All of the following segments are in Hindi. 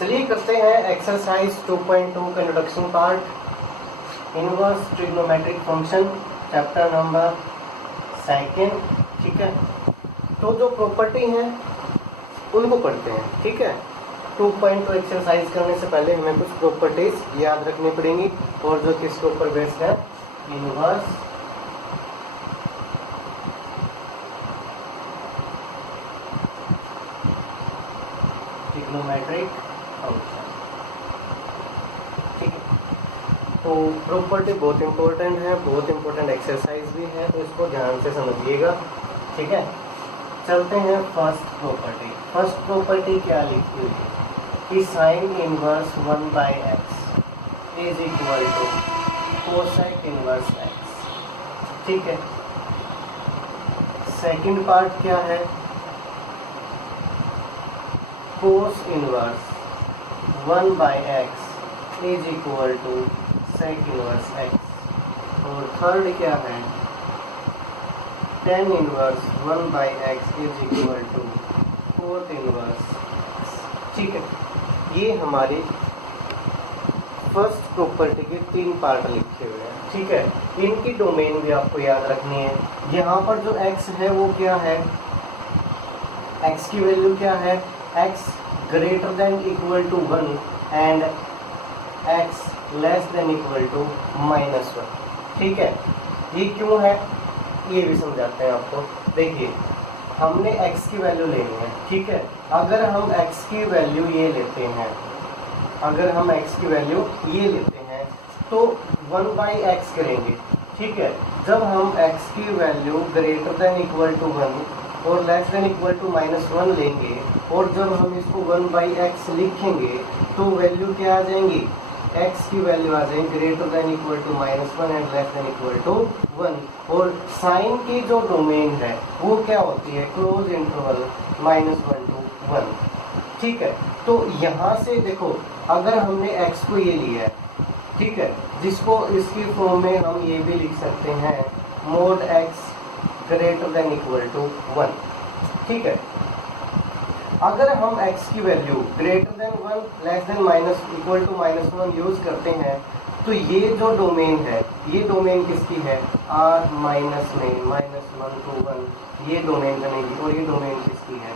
चलिए करते हैं एक्सरसाइज 2.2 का introduction part, inverse trigonometric function, chapter number 2। ठीक है, तो जो प्रॉपर्टी है उनको पढ़ते हैं। ठीक है, 2.2 एक्सरसाइज करने से पहले हमें कुछ प्रॉपर्टीज याद रखनी पड़ेंगी और जो किसके ऊपर बेस्ड है, इनवर्स ट्रिग्नोमेट्रिक फंक्शन। ठीक है, तो प्रॉपर्टी बहुत इंपॉर्टेंट है, बहुत इंपॉर्टेंट एक्सरसाइज भी है, तो इसको ध्यान से समझिएगा। ठीक है, चलते हैं फर्स्ट प्रॉपर्टी। फर्स्ट प्रॉपर्टी क्या लिखी हुई है कि sine inverse 1/x is equal to cosec inverse x। ठीक है, सेकंड पार्ट क्या है, cos inverse 1/x is equal to sec inverse x। और थर्ड क्या है, tan inverse 1/x is equal to cot inverse. ठीक है, ये हमारी फर्स्ट प्रॉपर्टी के 3 पार्ट लिखे हुए हैं। ठीक है, इनकी डोमेन भी आपको याद रखनी है। यहाँ पर जो x है वो क्या है, x की वैल्यू क्या है, x greater than equal to 1 and x less than equal to -1। ठीक है, ये क्यों है ये भी समझाते हैं आपको। देखिए, हमने x की वैल्यू लेनी है। ठीक है, अगर हम x की वैल्यू ये लेते हैं, अगर हम x की वैल्यू ये लेते हैं तो 1/x करेंगे। ठीक है, जब हम x की value greater than equal to 1 और लेस देन इक्वल टू -1 लेंगे और जब हम इसको 1/x लिखेंगे तो वैल्यू क्या आ जाएंगी, x की वैल्यू आ जाएगी greater than equal to -1 and less than equal to 1। और साइन की जो डोमेन है वो क्या होती है, क्लोज इंटरवल -1 to 1। ठीक है, तो यहाँ से देखो, अगर हमने x को ये लिया है, ठीक है, जिसको इसकी फॉर्म में हम ये भी लिख सकते हैं mod x greater than equal to 1। ठीक है, अगर हम x की value greater than 1 less than equal to -1 use करते हैं तो ये जो डोमेन है, ये डोमेन किसकी है, r माइनस में -1 to 1 ये डोमेन बनेगी और ये डोमेन किसकी है,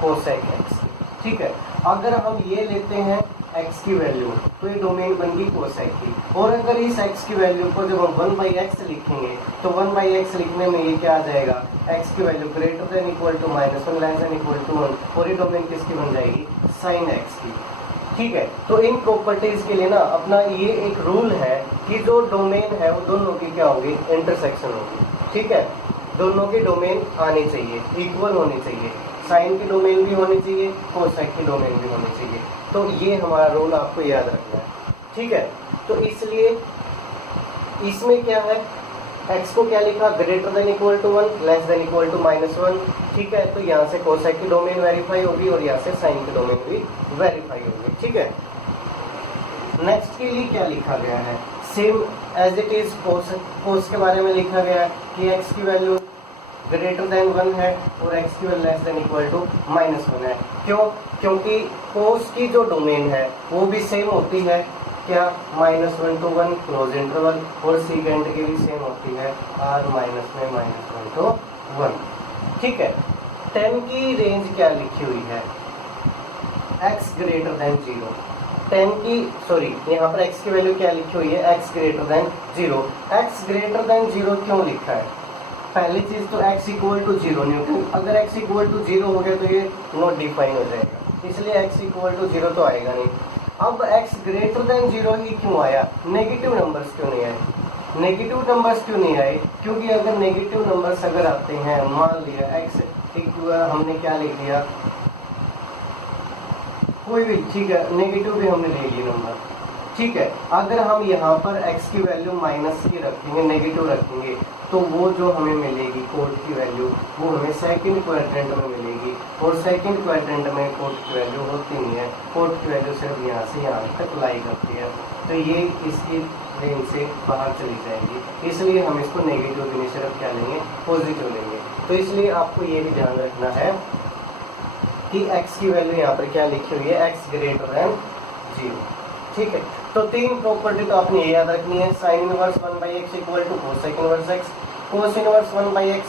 कोसेक x की। ठीक है, अगर हम ये लेते हैं x की वैल्यू तो ये डोमेन बनेगी कोसेक की। और अगर इस x की वैल्यू को जब हम 1/x लिखेंगे तो 1/x लिखने में ये क्या आ जाएगा, x की value greater than equal to -1 less than equal to 1 और ये डोमेन किसकी बन जाएगी, साइन x की। ठीक है, तो इन प्रॉपर्टीज के लिए ना अपना ये एक रूल है कि जो डोमेन है वो दोनों की क्या होगी, इंटरसेक्शन होगी। ठीक है, दोनों की डोमेन आनी चाहिए, इक्वल होनी चाहिए, साइन की डोमेन भी होनी चाहिए, कोसेक की डोमेन भी होनी चाहिए। तो ये हमारा रूल आपको याद रखना है। ठीक है, तो इसलिए इसमें क्या है, x को क्या लिखा, greater than equal to 1 less than equal to -1। ठीक है, तो यहाँ से कोसेक की डोमेन वेरीफाई होगी और यहाँ से साइन की डोमेन भी वेरीफाई होगी। ठीक है, नेक्स्ट के लिए क्या लिखा गया है, same as it is cos के बारे में लिखा गया है कि x की वैल्यू ग्रेटर देन 1 है और x की value less than equal to -1 है। क्यों, क्योंकि कोस की जो डोमेन है वो भी सेम होती है, क्या, -1 to 1 क्लोज इंटरवल, और सेकेंड की भी सेम होती है, r माइनस में -1 to 1। ठीक है, 10 की रेंज क्या लिखी हुई है, x ग्रेटर देन 0। 10 की सॉरी यहाँ पर x की वैल्यू क्या लिखी हुई है, x greater then 0। x greater then 0 क्यों लिखा है, पहली चीज तो x इक्वल टू 0 न्यूटन, अगर x इक्वल टू 0 हो गया तो ये नॉट डिफाइन हो जाएगा, इसलिए x इक्वल टू 0 तो आएगा नहीं। अब x ग्रेटर देन 0 ही क्यों आया, नेगेटिव नंबर्स क्यों नहीं आए, नेगेटिव नंबर्स क्यों नहीं आए, क्योंकि अगर नेगेटिव नंबर्स अगर आते हैं, मान लिया x इक्वल हमने क्या लिख दिया, कोई भी, ठीक है, नेगेटिव भी हमने ले लिया नंबर। ठीक है, अगर हम यहाँ पर x की वैल्यू माइनस की रखेंगे, नेगेटिव रखेंगे, तो वो जो हमें मिलेगी कोट की वैल्यू वो हमें सेकंड क्वाड्रेंट में मिलेगी, और सेकंड क्वाड्रेंट में कोट की वैल्यू होती नहीं है, कोट की वैल्यू सिर्फ यहाँ से यहाँ तक लाई करती है, तो ये इसकी रेंज से बाहर चली जाएगी, इसलिए हम इसको नेगेटिव भी नहीं, सिर्फ क्या लेंगे, पॉजिटिव लेंगे। तो इसलिए आपको ये भी ध्यान रखना है कि x की वैल्यू यहाँ पर क्या लिखी हुई है, x ग्रेटर देन 0। ठीक है, तो तीन प्रॉपर्टी तो आपने ये याद रखनी है, sine inverse 1/x equal to cosec inverse x, cos inverse 1/x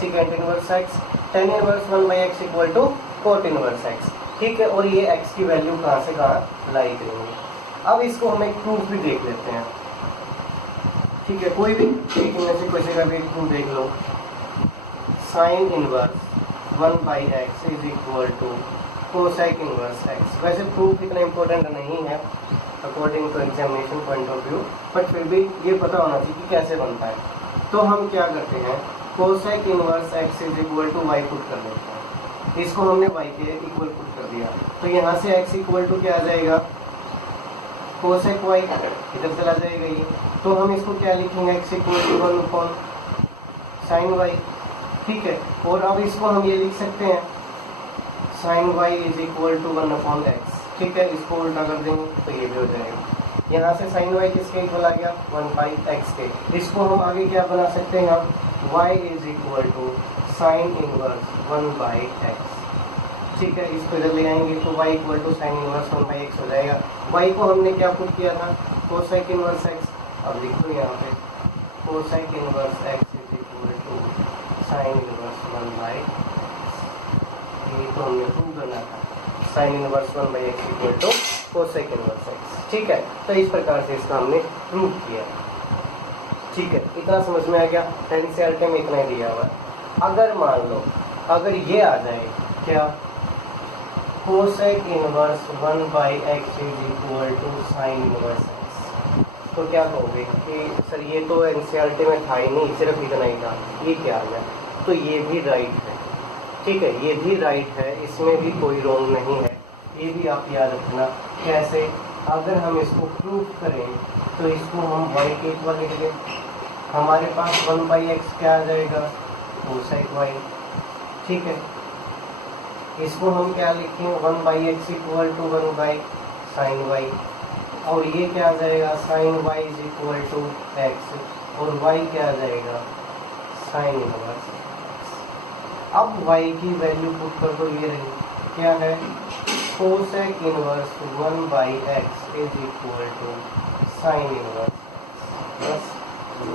secant inverse x, tan inverse 1/x equal to cot inverse x। ठीक है, और ये x की वैल्यू कहाँ से कहाँ लाई करेंगे। अब इसको हम एक प्रूफ भी देख लेते हैं। ठीक है, कोई भी एक इनमें से किसी का भी प्रूफ देख लो। Sine inverse 1/x is equal to cosec inverse x। वैसे प्रूफ इतना इम्पोर्टेंट नहीं है according to examination point of view, but फिर भी ये पता होना चाहिए कि कैसे बनता है। तो हम क्या करते हैं, cosec inverse x is equal to y put कर देते हैं। इसको हमने y के इक्वल पुट कर दिया, तो यहाँ से x इक्वल टू क्या आ जाएगा, कोसेक y, इधर चला जाएगा ये। तो हम इसको क्या लिखेंगे, x equal to 1 sine y। ठीक है, और अब इसको हम ये लिख सकते हैं sine y is equal to 1/x। ठीक है, इसको उल्टा कर देंगे तो ये भी हो जाएगा। यहाँ से साइन y किसके इक्वल आ गया, 1/x के। इसको हम आगे क्या बना सकते हैं, हम y is equal to sine inverse 1/x। ठीक है, इसको इधर ले आएंगे तो y equal to sine inverse 1/x हो जाएगा। y को हमने क्या पुट किया था, कोसेक इनवर्स x। अब लिखो यहाँ पे cosec inverse x is equal to sine inverse 1/x। ये तो हमने प्रूव करना था, sine inverse 1/x equal to cosec inverse x। ठीक है, तो इस प्रकार से इसका हमने प्रूव किया। ठीक है, इतना समझ में आ गया। एनसीईआरटी में इतना ही दिया हुआ है। अगर मान लो अगर ये आ जाए क्या, cosec inverse 1/x is equal to sine inverse x, तो क्या कहोगे कि सर ये तो एनसीईआरटी में था ही नहीं, सिर्फ इतना ही था, ये क्या आ गया। तो ये भी राइट है। ठीक है, ये भी राइट है, इसमें भी कोई रॉन्ग नहीं है। ये भी आप याद रखना। कैसे, अगर हम इसको प्रूफ करें तो इसको हम y के इक्वल लिख दें, हमारे पास 1/x क्या आ जाएगा, कोसेक y। ठीक है, इसको हम क्या लिखें, 1/x equal to 1/sin y, और ये क्या आ जाएगा, sine y is equal to x, और y क्या आ जाएगा, साइन इनवर्स। अब y की वैल्यू पुट कर दो, ये रही क्या है, cosec inverse 1/x is equal to sine inverse. बस,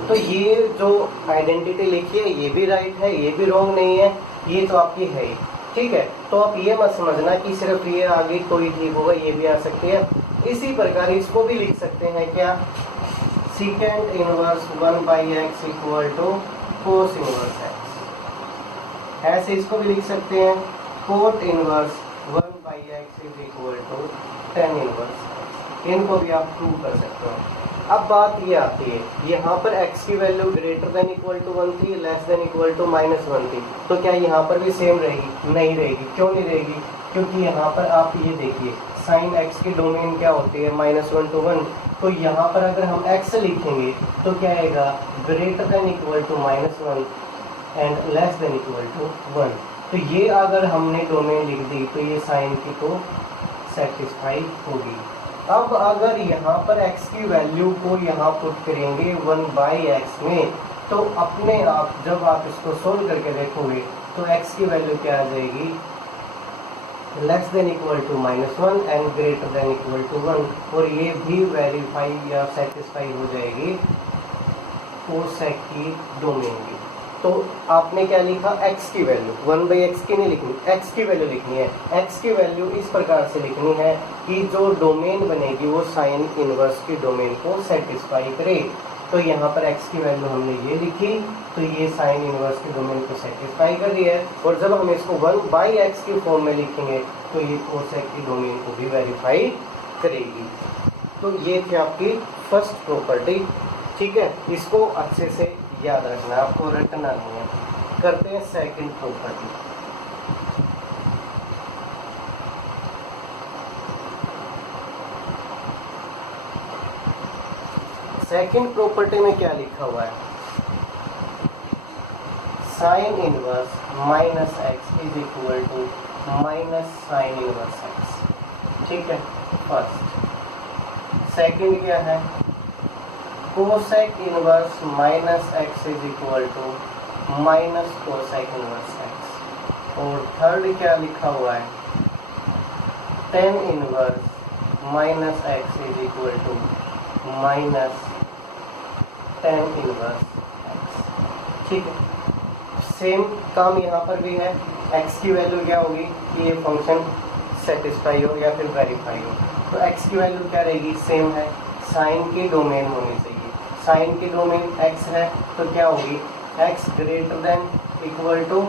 तो ये जो आइडेंटिटी लिखी है ये भी राइट है, ये भी रॉन्ग नहीं है, ये तो आपकी है ही। ठीक है, तो आप ये मत समझना कि सिर्फ ये आ गई तो ही ठीक होगा, ये भी आ सकती है। इसी प्रकार इसको भी लिख सकते हैं क्या, secant inverse 1/x equal to cos inverse x। ऐसे इसको भी लिख सकते हैं, cot inverse 1/x is equal to tan inverse x। इनको भी आप प्रूव कर सकते हो। अब बात ये आती है, यहाँ पर x की value greater than equal to 1 थी, लेस देन इक्वल टू -1 थी, तो क्या यहाँ पर भी सेम रहेगी, नहीं रहेगी। क्यों नहीं रहेगी, क्योंकि यहाँ पर आप ये देखिए साइन x की डोमेन क्या होती है, -1 to 1। तो यहाँ पर अगर हम x लिखेंगे तो क्या आएगा, greater than equal to -1 and less than equal to 1। तो ये अगर हमने डोमेन लिख दी तो ये साइन की तो सेटिस्फाई होगी। अब अगर यहाँ पर x की वैल्यू को यहाँ पुट करेंगे 1/x में, तो अपने आप जब आप इसको सोल्व करके देखोगे तो x की वैल्यू क्या आ जाएगी, less than equal to -1 and greater than equal to 1, और ये भी वेरीफाई या सेटिस्फाई हो जाएगी कोसेक की डोमेन की। तो आपने क्या लिखा, x की वैल्यू 1/x की नहीं लिखनी, x की वैल्यू लिखनी है। x की वैल्यू इस प्रकार से लिखनी है कि जो डोमेन बनेगी वो साइन इनवर्स की डोमेन को सेटिस्फाई करे। तो यहाँ पर x की वैल्यू हमने ये लिखी, तो ये साइन इनवर्स की डोमेन को सेटिस्फाई कर रही है। और जब हम इसको 1/x की फॉर्म में लिखेंगे तो ये कोसेक की डोमेन को भी वेरीफाई करेगी। तो ये थी आपकी फर्स्ट प्रॉपर्टी। ठीक है, इसको अच्छे से याद रखना, आपको रटना नहीं है। करते हैं सेकंड प्रॉपर्टी। सेकंड प्रॉपर्टी में क्या लिखा हुआ है, sine inverse -x is equal to -sin inverse x। ठीक है, फर्स्ट। सेकंड क्या है, cosec inverse -x is equal to -cosec inverse x। और थर्ड क्या लिखा हुआ है, tan inverse minus x is equal to minus tan inverse x. ठीक है, सेम काम यहाँ पर भी है। x की वैल्यू क्या होगी कि ये फंक्शन सेटिस्फाई हो या फिर वेरीफाई हो, तो x की वैल्यू क्या रहेगी, सेम है, साइन की डोमेन होनी चाहिए। साइन की डोमेन x है तो क्या होगी, x greater than equal to,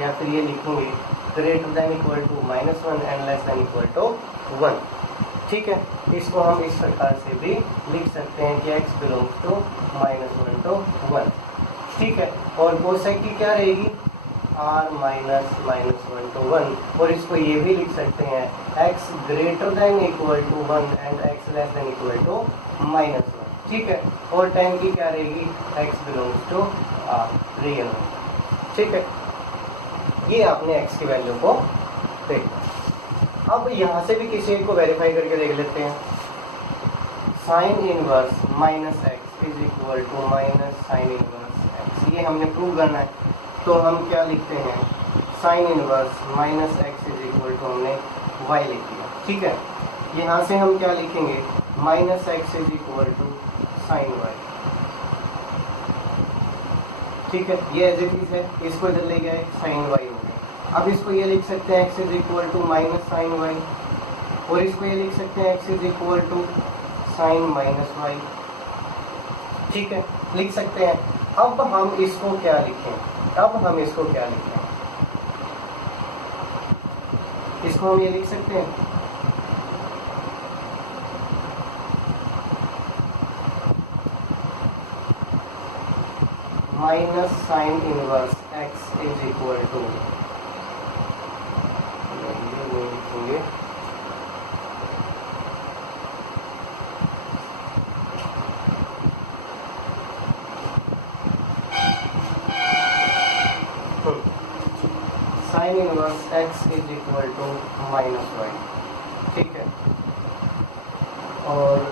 या फिर ये लिखेंगे greater than equal to -1 and less than equal to 1। ठीक है, इसको हम इस प्रकार से भी लिख सकते हैं कि x बिलोंग्स टू -1 to 1। ठीक है, और कोसेक की क्या रहेगी, r माइनस -1 to 1, और इसको ये भी लिख सकते हैं x greater than equal to 1 and x less than equal to -1। ठीक है, और tan की क्या रहेगी, x belongs to r real. ठीक है, ये आपने x की वैल्यू को देखा। अब यहाँ से भी किसी एक को वेरीफाई करके देख लेते हैं। Sine inverse minus x is equal to minus sine inverse x, ये हमने प्रूव करना है। तो हम क्या लिखते हैं, sine inverse minus x is equal to हमने y लिख दिया। ठीक है, यहाँ से हम क्या लिखेंगे, minus x is equal to sine y. ठीक है, ये एज इट इज है, इसको इधर ले गए साइन वाई हो गया। अब इसको ये लिख सकते हैं x is equal to minus sine y, और इसको ये लिख सकते हैं x is equal to sine minus y. ठीक है, लिख सकते हैं। अब हम इसको क्या लिखें, इसको हम ये लिख सकते हैं, minus sine inverse x is equal to, लिखेंगे sine inverse x is equal to minus y. ठीक है, और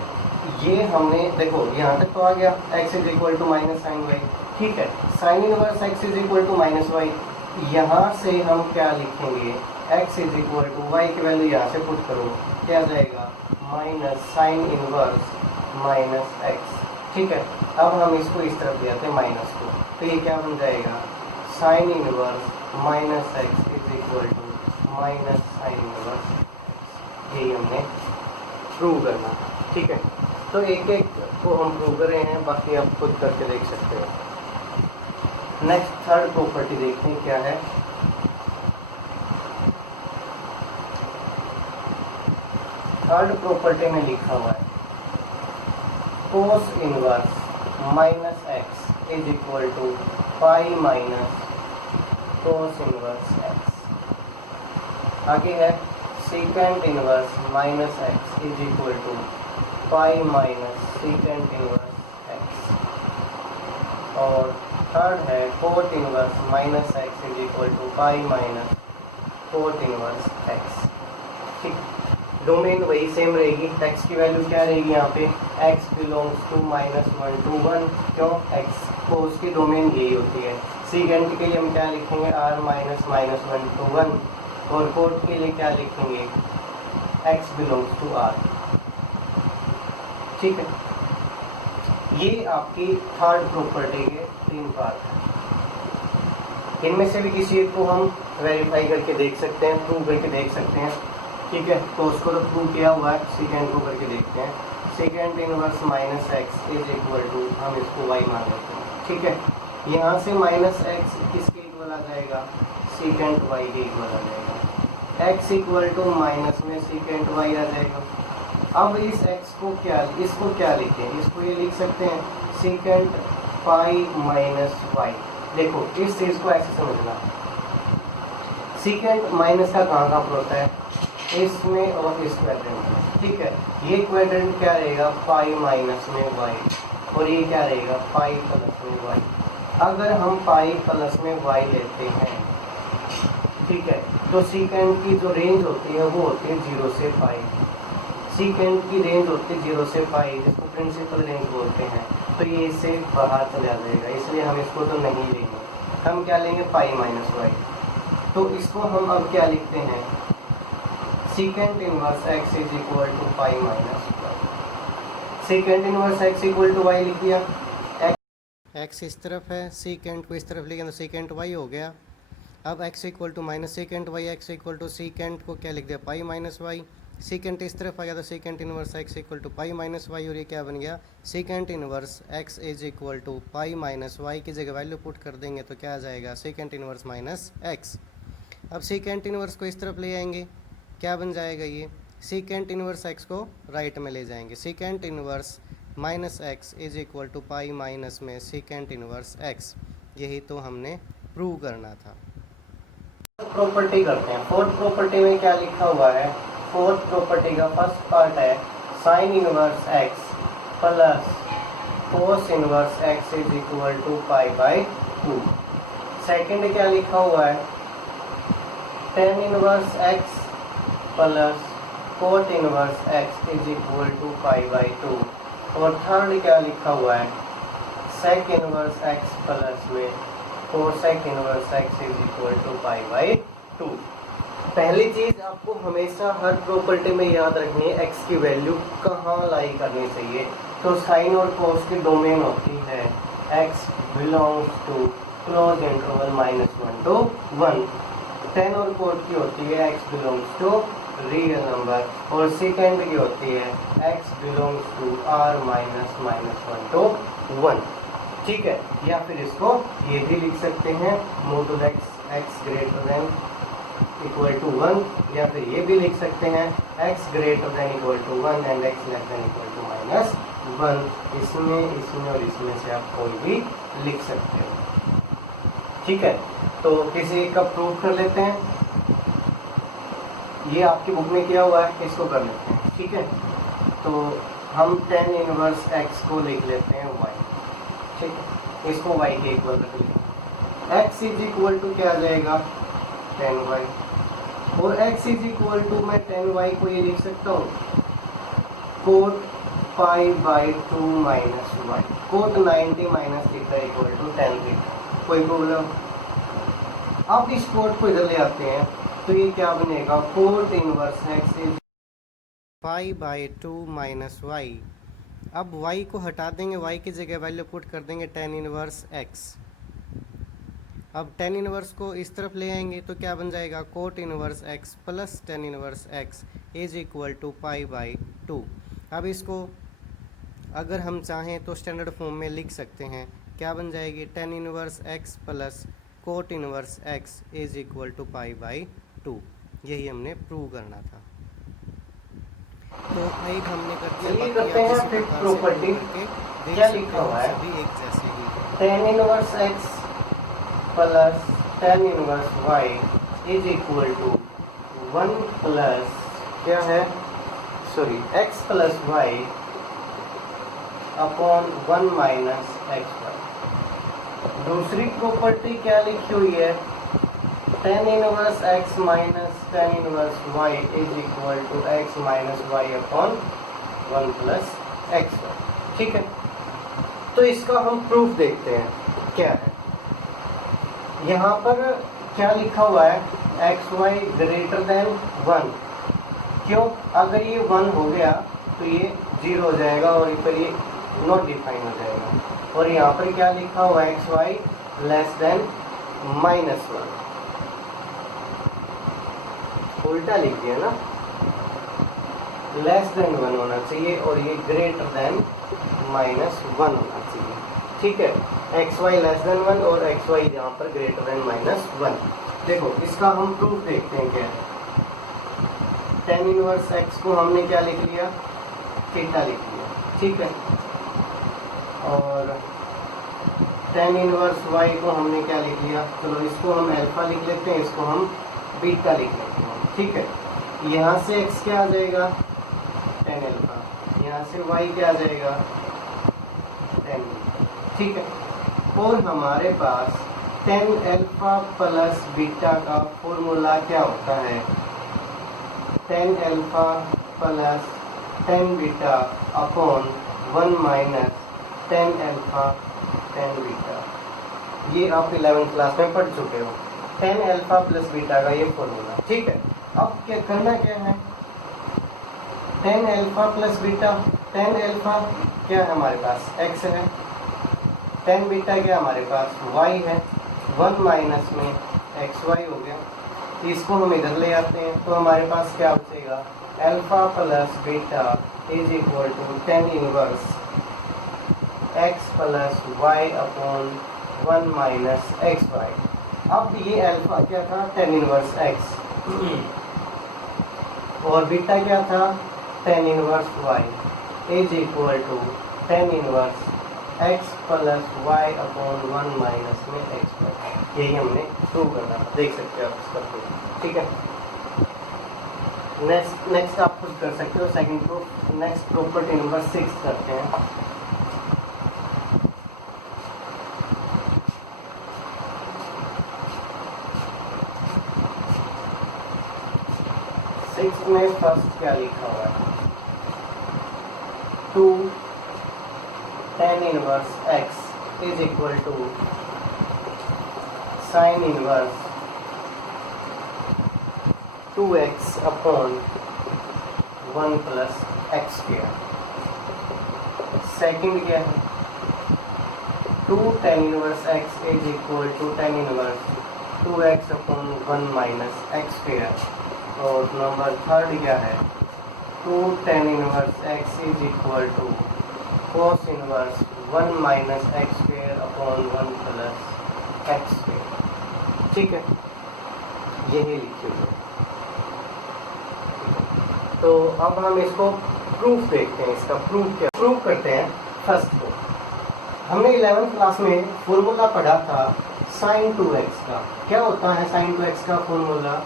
ये हमने देखो यहाँ तक तो आ गया, x is equal to minus sine y. ठीक है, sine inverse x is equal to minus y, यहाँ से हम क्या लिखेंगे, x is equal to y की वैल्यू यहाँ से पुट करो, क्या जाएगा, minus sine inverse minus x. ठीक है, अब हम इसको इस तरफ ले आते हैं माइनस को, तो ये क्या बन जाएगा, sine inverse minus x is equal to minus sine inverse. यही हमने प्रूव करना। ठीक है, तो एक एक को हम प्रूव कर रहे हैं, बाकी आप खुद करके देख सकते हो। नेक्स्ट थर्ड प्रॉपर्टी देखते हैं क्या है। थर्ड प्रॉपर्टी में लिखा हुआ है cos inverse minus x is equal to pi minus cos inverse x. आगे है secant inverse minus x is equal to pi minus secant inverse x. और थर्ड है cot inverse minus x is equal to pi minus cot inverse x. ठीक, डोमेन वही सेम रहेगी। x की वैल्यू क्या रहेगी यहाँ पे, x बिलोंग्स टू -1 to 1, क्यों, x कोस की डोमेन यही होती है। सीकेंट के लिए हम क्या लिखेंगे, r माइनस -1 to 1, और कोट के लिए क्या लिखेंगे, x बिलोंग्स टू r। ठीक है, ये आपकी थर्ड प्रॉपर्टी के 3 पार्ट हैं। इनमें से भी किसी एक को हम वेरीफाई करके देख सकते हैं, प्रूव करके देख सकते हैं। ठीक है, तो उसको तो प्रूव किया हुआ है, सेकेंड को करके देखते हैं। Secant inverse minus x is equal to, हम इसको y मान लेते हैं। ठीक है, यहाँ से माइनस एक्स किसके इक्वल आ जाएगा, सेकेंड y के इक्वल आ जाएगा। x इक्वल टू माइनस में सेकेंड y आ जाएगा। अब इस x को क्या, इसको क्या लिखें, इसको ये लिख सकते हैं सेकेंड पाई माइनस वाई। देखो इस चीज़ को ऐसे समझना, सेकेंड माइनस का कहाँ पर होता है, इसमें और इस क्वाड्रेंट में। ठीक है, ये क्वाड्रेंट क्या रहेगा, पाई माइनस में वाई, और ये क्या रहेगा, पाई प्लस में वाई। अगर हम पाई प्लस में वाई लेते हैं, ठीक है, तो सेकेंड की जो रेंज होती है वो होती है 0 से पाई। सेकेंड की रेंज होती है 0 से पाई, जिसको प्रिंसिपल रेंज बोलते हैं। तो ये इससे बाहर चला जाएगा, इसलिए हम इसको तो नहीं लेंगे, हम क्या लेंगे, पाई माइनस वाई। तो इसको हम अब क्या लिखते हैं, secant inverse x is equal to pi minus y. Secant inverse x equal to y लिख दिया, एक्स इस तरफ है, सीकेंट को इस तरफ लिखें तो सीकेंट वाई हो गया। अब x equal to minus secant y, x equal to secant को क्या लिख दिया, पाई माइनस वाई। सीकेंट इस तरफ आ गया तो secant inverse x equal to pi minus y, और ये क्या बन गया, secant inverse x is equal to pi minus y की जगह वैल्यू पुट कर देंगे तो क्या आ जाएगा, सीकेंट इनवर्स माइनस x। अब सीकेंट इनवर्स को इस तरफ ले आएंगे, क्या बन जाएगा ये, सीकेंट इनवर्स x को राइट में ले जाएंगे, secant inverse minus x is equal to pi minus में सीकेंट इनवर्स x। यही तो हमने प्रूव करना था। प्रॉपर्टी करते हैं। फोर्थ प्रॉपर्टी में क्या लिखा हुआ है, फोर्थ प्रॉपर्टी का फर्स्ट पार्ट है sine inverse x plus cos inverse x is equal to pi by 2। Second क्या लिखा हुआ है, tan inverse x plus cot inverse x is equal to pi by 2। और थर्ड क्या लिखा हुआ है, सेक इनवर्स एक्स प्लस में cosec inverse x is equal to pi by 2। पहली चीज आपको हमेशा हर प्रॉपर्टी में याद रखनी है, एक्स की वैल्यू कहाँ लाई करनी चाहिए। तो साइन और कोस की डोमेन होती है x belongs to close interval -1 to 1। Tan और कोट की होती है x belongs to real number, और सेकेंड की होती है x belongs to r -1 to 1। ठीक है, या फिर इसको ये भी लिख सकते हैं modulus x greater than equal to 1, या फिर ये भी लिख सकते हैं x greater than equal to 1 and x less than equal to -1। इसमें और इसमें से आप कोई भी लिख सकते हो। ठीक है, तो किसी एक का प्रूफ कर लेते हैं, ये आपकी बुक में किया हुआ है, इसको कर लेते हैं। ठीक है, तो हम टेन इनवर्स एक्स को लिख लेते हैं वाई। ठीक है, इसको y के इक्वल रख लिया, x इज इक्वल टू क्या आ जाएगा 10y, और x इज इक्वल टू मैं 10y को ये लिख सकता हूँ cot pi by 2 minus y, cot 90 minus theta equal to 10 theta. कोई प्रॉब्लम? अब इस कोट को इधर ले आते हैं तो ये क्या बनेगा, cot inverse x is pi by 2 minus y. अब y को हटा देंगे, y की जगह वैल्यू पुट कर देंगे टेन इनवर्स x। अब टेन इनवर्स को इस तरफ ले आएंगे तो क्या बन जाएगा, cot inverse x plus tan inverse x is equal to pi by 2। अब इसको अगर हम चाहें तो स्टैंडर्ड फॉर्म में लिख सकते हैं, क्या बन जाएगी, tan inverse x plus cot inverse x is equal to pi by 2। यही हमने प्रूव करना था। तो एक हमने कर दिया, करते हैं फिर प्रॉपर्टी क्या लिखा हुआ है, भी एक जैसे ही tan inverse x plus tan inverse y is equal to 1 plus क्या है, sorry x plus y upon 1 minus x y. दूसरी प्रॉपर्टी क्या लिखी हुई है, tan inverse x minus tan inverse y is equal to x minus y upon 1 plus x y. ठीक है, तो इसका हम प्रूफ देखते हैं क्या है। यहाँ पर क्या लिखा हुआ है, एक्स वाई ग्रेटर देन 1। क्यों, अगर ये 1 हो गया तो ये 0 हो जाएगा और फिर ये नॉट डिफाइन हो जाएगा। और यहाँ पर क्या लिखा हुआ है, एक्स वाई लेस देन -1, उल्टा लिख दिया ना, लेस देन 1 होना चाहिए और ये ग्रेटर देन -1 होना चाहिए। ठीक है, एक्स वाई लेस देन 1 और एक्स वाई यहाँ पर ग्रेटर देन -1। देखो इसका हम प्रूफ देखते हैं क्या है। टेन इनवर्स एक्स को हमने क्या लिख लिया, थीटा लिख लिया। ठीक है, और टेन इनवर्स वाई को हमने क्या लिख लिया, चलो इसको हम अल्फा लिख लेते हैं, इसको हम बीटा लिख लेते हैं। ठीक है, यहाँ से x क्या आ जाएगा 10 अल्फा, यहाँ से y क्या आ जाएगा 10 बीटा। ठीक है, और हमारे पास 10 अल्फा प्लस बीटा का फॉर्मूला क्या होता है, 10 alpha plus 10 beta upon 1 minus 10 alpha 10 beta. ये आप 11th क्लास में पढ़ चुके हो। टेन अल्फा प्लस बीटा का ये फॉर्मूला, ठीक है। अब क्या करना क्या है, tan alpha plus beta, tan alpha क्या है हमारे पास x है, टेन बीटा क्या हमारे पास y है, 1 माइनस में xy हो गया। तो इसको हम इधर ले आते हैं तो हमारे पास क्या बचेगा, alpha plus beta is equal to tan inverse x plus y upon 1 minus x y. अब ये अल्फा क्या था, टेन इनवर्स x, और बीटा क्या था, tan inverse y is equal to tan inverse x plus y upon 1 minus में एक्स वाई। यही हमने प्रूव करना था, देख सकते हो आप इसका प्रूफ, ठीक है। नेक्स्ट आप खुद कर सकते हो second proof. Next property number 6 करते हैं। सिक्स में फर्स्ट क्या लिखा हुआ है, 2 tan inverse x is equal to sine inverse 2x upon 1 plus x square. Second क्या है, 2 tan inverse x is equal to tan inverse 2x upon 1 minus x square. और नंबर थर्ड क्या है, 2 tan inverse x is equal to cos inverse 1 minus x square upon 1 plus x square, ठीक है। यही लिखे हुए। तो अब हम इसको प्रूफ देखते हैं, इसका प्रूफ क्या, प्रूफ करते हैं। फर्स्ट को हमने 11th क्लास में फॉर्मूला पढ़ा था sin 2x का। क्या होता है sin 2x का formula,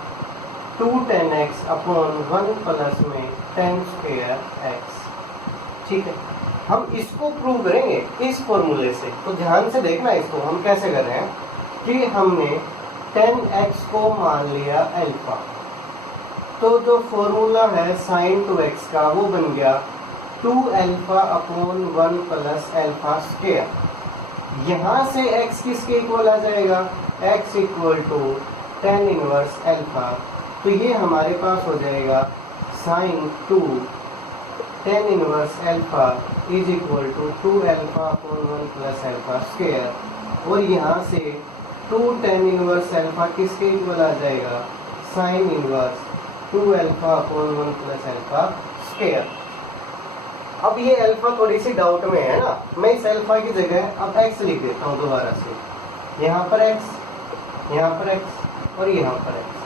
2 tan x upon 1 plus में tan स्क्वायर x, ठीक है। हम इसको प्रूव करेंगे इस फॉर्मूले से, तो ध्यान से देखना इसको हम कैसे कर रहे हैं कि हमने 10x को मान लिया अल्फा, तो जो फॉर्मूला है sin 2x का वो बन गया 2 alpha upon 1 plus alpha square. यहाँ से x किसके इक्वल आ जाएगा, x equal to 10 inverse alpha. तो ये हमारे पास हो जाएगा sin 2 10 inverse alpha is equal to 2 alpha upon 1 plus alpha square. और यहाँ से 2 10 इनवर्स अल्फा किसके इक्वल आ जाएगा, sine inverse 2 alpha upon 1 plus alpha square. अब ये अल्फा थोड़ी सी डाउट में है ना, मैं इस अल्फा की जगह अब x लिख देता हूँ दोबारा से, यहाँ पर x, यहाँ पर x और यहाँ पर x।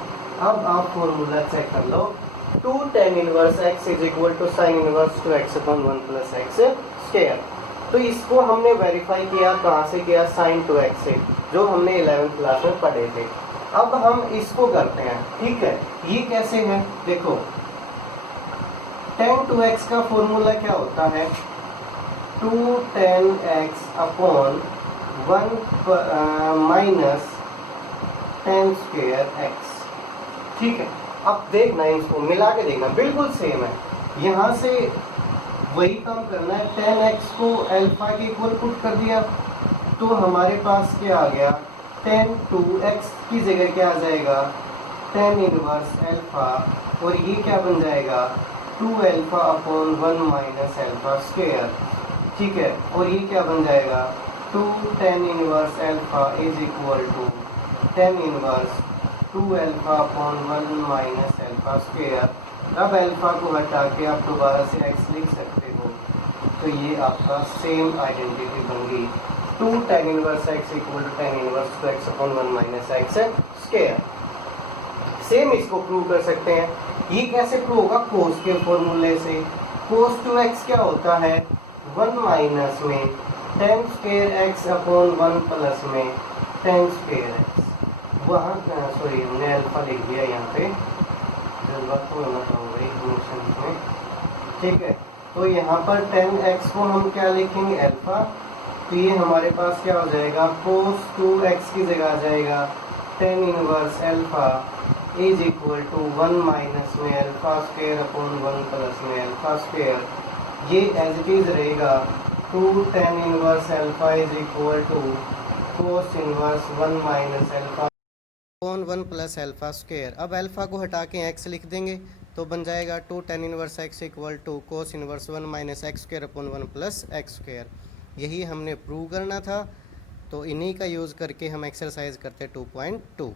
अब आप फॉर्मूला चेक कर लो, 2 tan inverse x is equal to sine inverse 2x upon 1 plus x square. तो इसको हमने वेरीफाई किया, कहाँ से किया, साइन 2x से, जो हमने 11th क्लास में पढ़े थे। अब हम इसको करते हैं, ठीक है। ये कैसे है, देखो tan 2x का फॉर्मूला क्या होता है, 2 tan x upon 1 minus tan square x, ठीक है। अब देखना इसको मिला के देखना, बिल्कुल सेम है। यहाँ से वही काम करना है, tan x को अल्फा के इक्वल पुट कर दिया तो हमारे पास क्या आ गया, tan 2x की जगह क्या आ जाएगा, tan इनवर्स अल्फा, और ये क्या बन जाएगा 2 alpha upon 1 minus alpha square, ठीक है। और ये क्या बन जाएगा 2 tan inverse alpha is equal to tan inverse 2 alpha upon 1 minus alpha square. अब अल्फा को हटा के आप दोबारा से x लिख सकते हो, तो ये आपका सेम आइडेंटिटी बन गई, 2 tan inverse x equal to tan inverse 2x upon 1 minus x square. Same इसको प्रूव कर सकते हैं। ये कैसे प्रूव होगा, कोस के फॉर्मूले से। कोस 2x क्या होता है, 1 माइनस में tan square x upon 1 plus में tan स्क्वायर x। वहाँ सॉरी हमने अल्फा लिख दिया यहाँ पे, जरूरत तो होना चाहिए फंक्शन में, ठीक है। तो यहाँ पर 10x को हम क्या लिखेंगे, अल्फा। तो ये हमारे पास क्या हो जाएगा, cos 2x की जगह आ जाएगा tan inverse alpha is equal to 1 minus में अल्फा स्क्वायर अपॉन 1 प्लस में अल्फा स्क्वायर। ये एज इट इज रहेगा 2 tan inverse alpha is equal to cos inverse 1 minus alpha upon 1 plus alpha square. अब एल्फ़ा को हटा के एक्स लिख देंगे तो बन जाएगा 2 tan inverse x equal to cos inverse 1 minus x square upon 1 plus x square. यही हमने प्रूव करना था, तो इन्हीं का यूज़ करके हम एक्सरसाइज करते 2.2।